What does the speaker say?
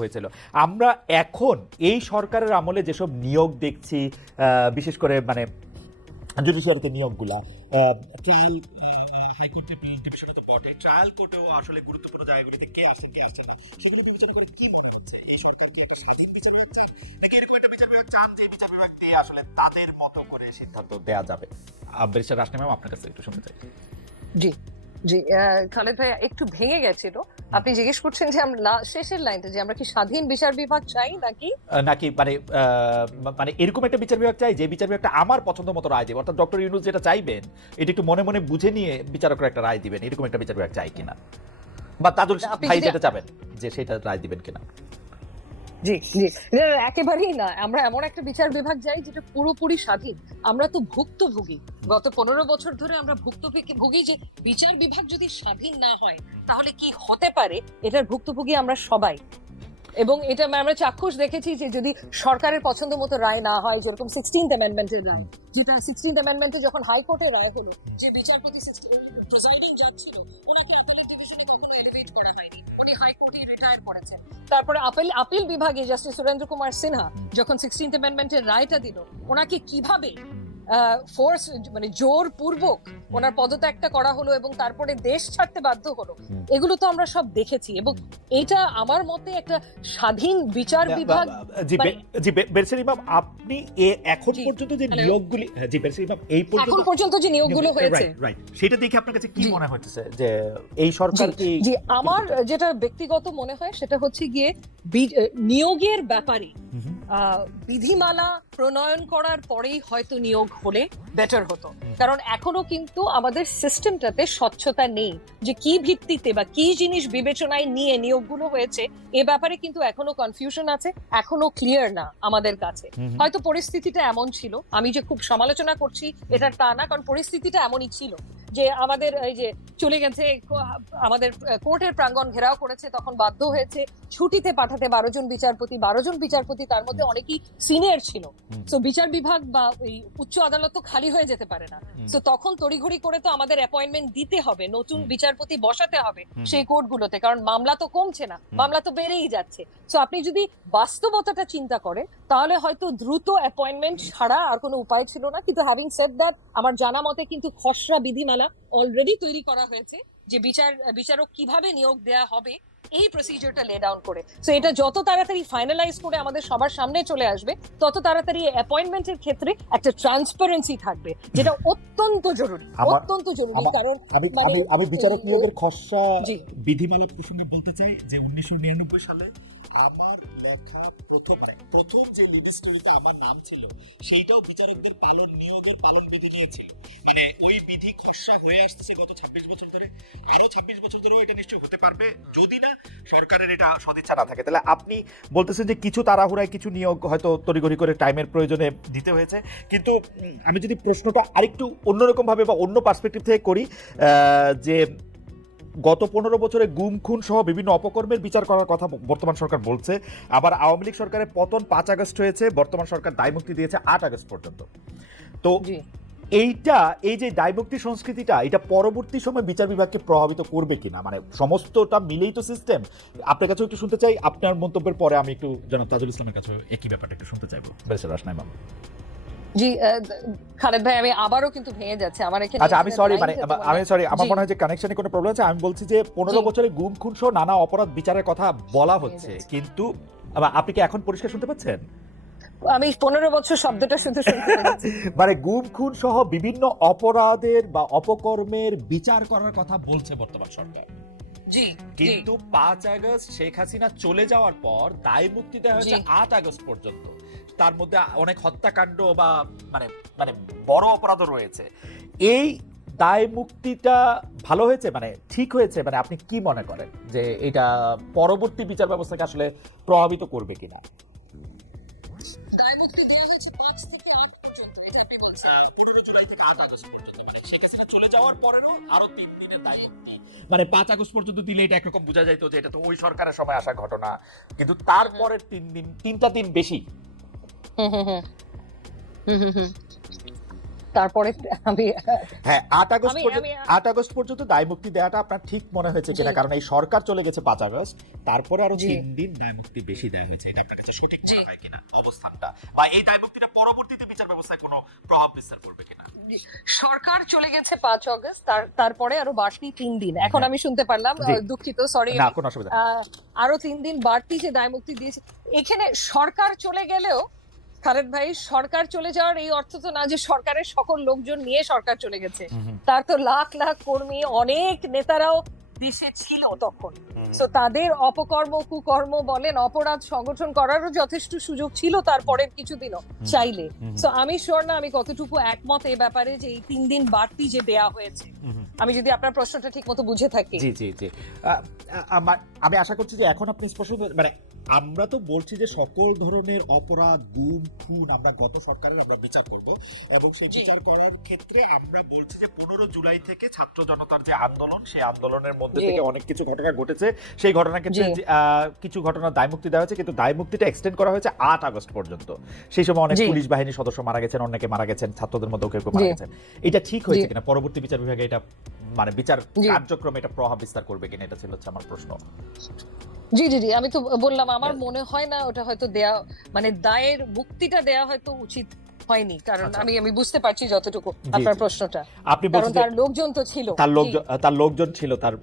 হয়েছিল। আমরা এখন এই সরকারের আমলে যেসব নিয়োগ দেখছি বিশেষ করে মানে জুডিশিয়ারিতে নিয়োগগুলা ট্রায়াল হাইকোর্টে ডিভিশনে তো বটে। ট্রায়াল কোর্টেও আসলে গুরুত্বপূর্ণ জায়গাগুলিতে কে আসছে কে আসছে না সেগুলো বিবেচনা করে কি মনে হচ্ছে? এই সরকার কি একটা স্বাধীন বিচার বিভাগ? চান নাকি এরকম একটা বিচার বিভাগ চান যে বিচার বিভাগ দিয়ে আসলে তাদের মতো করে সিদ্ধান্ত দেওয়া যাবে? ম্যাম আপনার কাছে একটু শুনতে চাই। জি। খালেদ ভাই একটু ভেঙে গেছিল। আপনি জিজ্ঞেস করছেন যে আমরা শেষের লাইনটা যে আমরা কি স্বাধীন বিচার বিভাগ চাই নাকি? নাকি মানে মানে এরকম একটা বিচার বিভাগ চাই যে বিচার বিভাগটা আমার পছন্দ মতো রায় দেবে। অর্থাৎ ডক্টর ইউনুস যেটা চাইবেন এটা একটু মনে মনে বুঝে নিয়ে বিচারকরা একটা রায় দিবেন এরকম একটা বিচার বিভাগ চাই কিনা? বা তাদের ভাই যেটা চাবেন যে সেটা রায় দিবেন কিনা? জি জি। একেবারেই না। আমরা এমন একটা বিচার বিভাগ যাই যেটা পুরোপুরি স্বাধীন। আমরা তো ভুক্তভোগী। গত পনেরো বছর ধরে আমরা ভুক্তভোগী যে বিচার বিভাগ যদি স্বাধীন না হয়, তাহলে কি হতে পারে? এটার ভুক্তভোগী আমরা সবাই। এবং এটা আমরা চাক্ষুষ দেখেছি যে যদি সরকারের পছন্দ মতো রায় না হয়, যেরকম সিক্সটিন্থ অ্যামেন্ডমেন্টের রায়, যেটা সিক্সটিন্থ অ্যামেন্ডমেন্টে যখন হাইকোর্টের রায় হলো, যে বিচারপতি প্রেসাইডিং জাজ ছিল, ওনাকে অ্যাপেলেট হাইকোর্টে রিটায়ার করেছেন। তারপরে আপিল আপিল বিভাগে জাস্টিস সুরেন্দ্র কুমার সিনহা যখন সিক্সটিন্থ অ্যামেন্ডমেন্টের রায়টা দিল ওনাকে কীভাবে ফোর্স মানে জোর পূর্বক ওনার পদত্যাগটা করা হলো এবং তারপরে দেশ ছাড়তে বাধ্য হলো এগুলো তো আমরা সব দেখেছি এবং এটা আমার মতে একটা স্বাধীন বিচার বিভাগ জি মানে- বেরসের ইমাম আপনি এখন পর্যন্ত যে নিয়োগগুলি হ্যাঁ, জি বেরসের ইমাম এই পর্যন্ত এখন পর্যন্ত যে নিয়োগগুলো হয়েছে। রাইট সেটা দেখে আপনার কাছে কি মনে হচ্ছে যে এই সরকার কি জি আমার যেটা ব্যক্তিগত মনে হয় সেটা হচ্ছে গিয়ে নিয়োগের ব্যাপারে বিধিমালা প্রণয়ন করার পরেই হয়তো নিয়োগ হলে বেটার হতো। কারণ এখনও কিন্তু আমাদের সিস্টেমটাতে স্বচ্ছতা নেই যে কি ভিত্তিতে বা কি জিনিস বিবেচনায় নিয়ে নিয়োগগুলো হয়েছে এ ব্যাপারে কিন্তু এখনও কনফিউশন আছে এখনও ক্লিয়ার না আমাদের কাছে। হয়তো পরিস্থিতিটা এমন ছিল আমি যে খুব সমালোচনা করছি এটা তা না কারণ পরিস্থিতিটা এমনই ছিল। যে আমাদের এই যে চলে গেছে আমাদের কোর্টের প্রাঙ্গণ ঘেরাও করেছে তখন বাধ্য হয়েছে ছুটিতে পাঠাতে বারো জন বিচারপতি বারো জন বিচারপতি তার মধ্যে অনেকেই সিনিয়র ছিল। তো বিচার বিভাগ বা ওই উচ্চ আদালত তো খালি হয়ে যেতে পারে না। তো তখন তড়িঘড়ি করে তো আমাদের অ্যাপয়েন্টমেন্ট দিতে হবে নতুন বিচারপতি বসাতে হবে। সেই কোর্টগুলোতে কারণ মামলা তো কমছে না মামলা তো বেড়েই যাচ্ছে। তো আপনি যদি বাস্তবতাটা চিন্তা করেন তাহলে হয়তো দ্রুত অ্যাপয়েন্টমেন্ট ছাড়া আর কোনো উপায় ছিল না। কিন্তু হ্যাভিং সেড দ্যাট আমার জানা মতে কিন্তু খসড়া বিধিমালা অলরেডি তৈরি করা হয়েছে যে বিচার বিচারক কীভাবে নিয়োগ দেয়া হবে এই প্রসিজারটা লে ডাউন করে। তো এটা যত তাড়াতাড়ি ফাইনালাইজ করে আমাদের সবার সামনে চলে আসবে তত তাড়াতাড়ি অ্যাপয়েন্টমেন্টের ক্ষেত্রে একটা ট্রান্সপারেন্সি থাকবে যেটা অত্যন্ত জরুরি অত্যন্ত জরুরি। কারণ আমি মানে- আমি আমি বিচারক নিয়োগের খসড়া বিধিমালা প্রসঙ্গে বলতে চাই যে উনিশশো নিরানব্বই সালে আমার লেখা প্রথম প্রথম যে লিড স্টোরিতে আমার নাম ছিল সেইটাও বিচারকদের পালন নিয়োগের পালন বিধি নিয়েছে মানে ওই বিধি খসড়া হয়ে আসছে গত ছাব্বিশ বছর ধরে। আরও ছাব্বিশ বছর ধরেও এটা নিশ্চয়ই হতে পারবে। যদি না সরকারের এটা সদিচ্ছা না থাকে। তাহলে আপনি বলতেছেন যে কিছু তাড়াহুড়ায় কিছু নিয়োগ হয়তো তড়িঘড়ি করে টাইমের প্রয়োজনে দিতে হয়েছে। কিন্তু আমি যদি প্রশ্নটা আরেকটু অন্যরকম ভাবে বা অন্য পার্সপেক্টিভ থেকে করি আহ, যে গত পনেরো বছরে গুম খুন সহ বিভিন্ন অপকর্মের বিচার করার কথা বর্তমান সরকার বলছে। আবার আওয়ামী লীগ সরকারের পতন পাঁচ আগস্ট হয়েছে বর্তমান সরকার দায়মুক্তি দিয়েছে আট আগস্ট পর্যন্ত। তো এইটা এই যে দায়মুক্তি সংস্কৃতিটা এটা পরবর্তী সময় বিচার বিভাগকে প্রভাবিত করবে কিনা? মানে সমস্তটা মিলেই তো সিস্টেম আপনার কাছেও একটু শুনতে চাই আপনার মন্তব্যের পরে আমি একটু জনাব তাজুল ইসলামের কাছে একই ব্যাপারটা একটু শুনতে চাইব। বেশ রাসনাই মামা। জি খালেদ ভাই আমি আবারও কিন্তু ভেঙে যাচ্ছে। আমার এখানে আচ্ছা আমি সরি মানে আমি সরি আমার মনে হয় যে কানেকশনে কোনো প্রবলেম আছে আমি বলছি যে পনেরো বছরে গুম খুন সহ নানা অপরাধ বিচারের কথা বলা হচ্ছে। কিন্তু আপনি কি এখন পরিষ্কার শুনতে পাচ্ছেন? আমি পনেরো বছর শব্দটা শুধু শুনতে মানে গুম খুন সহ বিভিন্ন অপরাধের বা অপকর্মের বিচার করার কথা বলছে বর্তমান সরকার। কিন্তু পাঁচ আগস্ট শেখ হাসিনা চলে যাওয়ার পর দায় মুক্তি দেওয়া হয়েছে আট আগস্ট পর্যন্ত। তার মধ্যে অনেক হত্যাকাণ্ড বা মানে মানে বড় অপরাধও রয়েছে। এই দায় মুক্তিটা ভালো হয়েছে? মানে ঠিক হয়েছে? মানে আপনি কি মনে করেন যে এটা পরবর্তী বিচার ব্যবস্থাকে আসলে প্রভাবিত করবে কিনা? মানে মানে পাঁচ আগস্ট পর্যন্ত দিলে এটা একরকম বোঝা যাইতো যে এটা তো ওই সরকারের সময় আসা ঘটনা। কিন্তু তারপরের তিন দিন তিনটা দিন বেশি। তারপরে আমি হ্যাঁ আট আগস্ট পর্যন্ত আমি- আট আগস্ট পর্যন্ত দায় মুক্তি দেওয়াটা আপনার ঠিক মনে হয়েছে কিনা? কারণ এই সরকার চলে গেছে পাঁচ আগস্ট। তারপরে আরও তিন দিন বেশি দেওয়া হয়েছে। এটা আপনার কাছে সঠিক মনে হয় কিনা অবস্থানটা? বা এই পরবর্তীতে বিচার ব্যবস্থায় কোনো প্রভাব বিস্তার করবে কিনা? সরকার চলে গেছে পাঁচ অগস্ট তার তারপরে আরও বাড়তি তিন দিন। এখন হ্যাঁ। আমি শুনতে পারলাম দুঃখিত সরি না কোনো অসুবিধা আরও তিন দিন বাড়তি যে দায় মুক্তি দিয়েছে এখানে সরকার চলে গেলেও খালেদ ভাই সরকার চলে যাওয়ার এই অর্থ তো না যে সরকারের সকল লোকজন নিয়ে সরকার চলে গেছে। তার তো লাখ লাখ কর্মী অনেক নেতারাও দেশে ছিল তখন। তো তাদের অপকর্ম কুকর্ম বলেন অপরাধ সংগঠন করারও যথেষ্ট সুযোগ ছিল তারপরের কিছুদিনও চাইলে। তো আমি শিওর না আমি কতটুকু একমত এ ব্যাপারে যে এই তিন দিন বাড়তি যে দেয়া হয়েছে। আমি যদি আপনার প্রশ্নটা ঠিক মতো বুঝে থাকি। জি জি জি। আমি আশা করছি যে এখন আপনি স্পষ্ট মানে আমরা তো বলছি যে সকল ধরনের অপরাধ গুম খুন আমরা গত সরকারের আমরা বিচার করব এবং সেই বিচার করার ক্ষেত্রে আমরা বলছি যে পনেরো জুলাই থেকে ছাত্র জনতার যে আন্দোলন সেই আন্দোলনের মধ্যে থেকে অনেক কিছু ঘটনা ঘটেছে। সেই আ, কিছু ঘটনার দায় মুক্তি দেওয়া হয়েছে কিন্তু দায় মুক্তিটা এক্সটেন্ড করা হয়েছে আট আগস্ট পর্যন্ত। সেই সময় অনেক পুলিশ বাহিনীর সদস্য মারা গেছেন অনেকে মারা গেছেন ছাত্রদের মধ্যে কেউ কেউ মারা গেছেন। এটা ঠিক হয়েছে কিনা? পরবর্তী বিচার বিভাগে এটা মানে বিচার। কার্যক্রমে এটা প্রভাব বিস্তার করবে কিনা? এটা ছিল হচ্ছে আমার প্রশ্ন। জি জি জি আমি তো বললাম আমার মনে হয় না ওটা হয়তো দেয়া মানে দায়ের মুক্তিটা দেয়া হয়তো উচিত হয়নি কারণ আচ্ছা। আমি আমি বুঝতে পারছি যতটুকু আপনার প্রশ্নটা আপনি কারণ তার লোকজন তো ছিল তার। লোকজন তার লোকজন ছিল তার